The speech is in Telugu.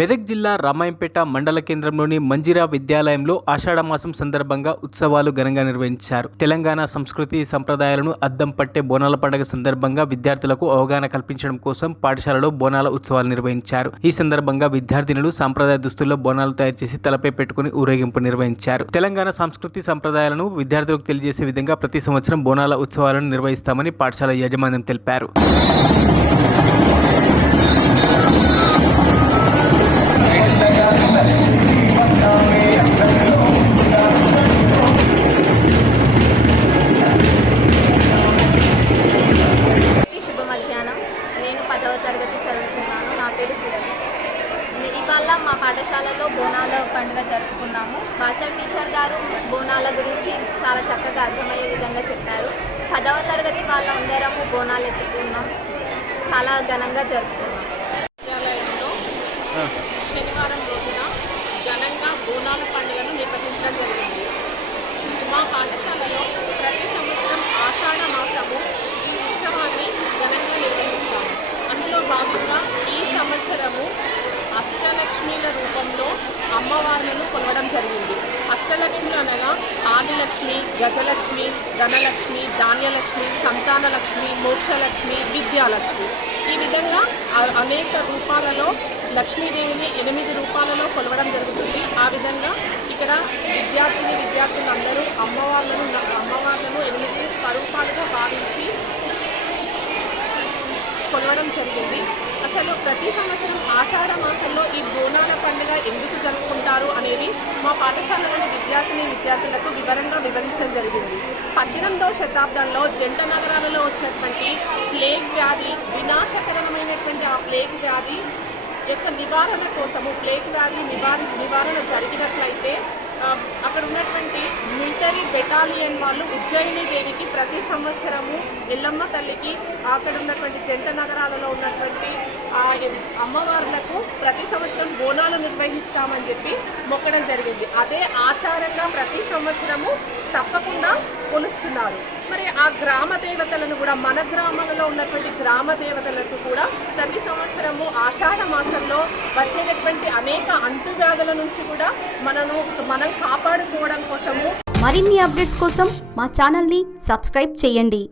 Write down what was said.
మెదక్ జిల్లా రామాయంపేట మండల కేంద్రంలోని మంజిరా విద్యాలయంలో ఆషాఢమాసం సందర్భంగా ఉత్సవాలు ఘనంగా నిర్వహించారు. తెలంగాణ సంస్కృతి సంప్రదాయాలను అద్దం పట్టే బోనాల పండుగ సందర్భంగా విద్యార్థులకు అవగాహన కల్పించడం కోసం పాఠశాలలో బోనాల ఉత్సవాలు నిర్వహించారు. ఈ సందర్భంగా విద్యార్థినులు సాంప్రదాయ దుస్తుల్లో బోనాలు తయారు చేసి తలపై పెట్టుకుని ఊరేగింపు నిర్వహించారు. తెలంగాణ సంస్కృతి సంప్రదాయాలను విద్యార్థులకు తెలియజేసే విధంగా ప్రతి సంవత్సరం బోనాల ఉత్సవాలను నిర్వహిస్తామని పాఠశాల యాజమాన్యం తెలిపారు. నేను 10వ తరగతి చదువుతున్నాను. నా పేరు సురభి. ఇవాళ మా పాఠశాలలో బోనాల పండుగ జరుపుకున్నాము. భాషా టీచర్ గారు బోనాల గురించి చాలా చక్కగా అర్థమయ్యే విధంగా చెప్పారు. 10వ తరగతి వాళ్ళందరము బోనాలు ఎత్తుకున్నాం. చాలా ఘనంగా జరుపుకున్నాం. విద్యాలయంలో శనివారం రోజున ఘనంగా బోనాల పండుగను నిర్వహించడం జరిగింది. మా పాఠశాలలో ప్రతి సంవత్సరం ఆషాఢ మాసము ఈ ఉత్సవాన్ని ఘనంగా నిర్వహిస్తాము. అందులో భాగంగా ఈ సంవత్సరము అష్టలక్ష్మీల రూపంలో అమ్మవార్లను కొలవడం జరిగింది. అష్టలక్ష్మి అనగా ఆదిలక్ష్మి, గజలక్ష్మి, ధనలక్ష్మి, ధాన్యలక్ష్మి, సంతానలక్ష్మి, మోక్షలక్ష్మి, విద్యాలక్ష్మి, ఈ విధంగా అనేక రూపాలలో లక్ష్మీదేవిని 8 రూపాలలో కొలవడం జరుగుతుంది. ఆ విధంగా ఇక్కడ విద్యార్థులందరూ అమ్మవార్లను 8 స్వరూపాలుగా భావించి కొలవడం జరిగింది. అసలు ప్రతి సంవత్సరం ఆషాఢ మాసంలో ఈ బోనాల పండుగ ఎందుకు జరుపుకుంటారు అనేది మా పాఠశాలలోని విద్యార్థులకు వివరంగా వివరించడం జరిగింది. 18వ శతాబ్దంలో జంట నగరాలలో వచ్చినటువంటి ప్లేగ్ వ్యాధి, వినాశకరమైనటువంటి ఆ ప్లేగ్ వ్యాధి యొక్క నివారణ కోసము, ప్లేగ్ వ్యాధి నివారణ జరిగినట్లయితే అక్కడ ఉన్నటువంటి మిలిటరీ బెటాలియన్ వాళ్ళు ఉజ్జయిని దేవికి ప్రతి సంవత్సరము ఎల్లమ్మ తల్లికి అక్కడ ఉన్నటువంటి జంట నగరాలలో ఉన్నటువంటి అమ్మవార్లకు ప్రతి సంవత్సరం బోనాలు నిర్వహిస్తామని చెప్పి మొక్కడం జరిగింది. అదే ఆచారంగా ప్రతి సంవత్సరము తప్పకుండా కొలుస్తున్నారు. మరి ఆ గ్రామ దేవతలను కూడా, మన గ్రామాలలో ఉన్నటువంటి గ్రామ దేవతలకు కూడా ప్రతి సంవత్సరము ఆషాఢ మాసంలో వచ్చేటటువంటి అనేక అంటువ్యాధుల నుంచి కూడా మనం కాపాడుకోవడం కోసము మరిన్ని అప్డేట్స్ కోసం మా ఛానల్ని సబ్స్క్రైబ్ చేయండి.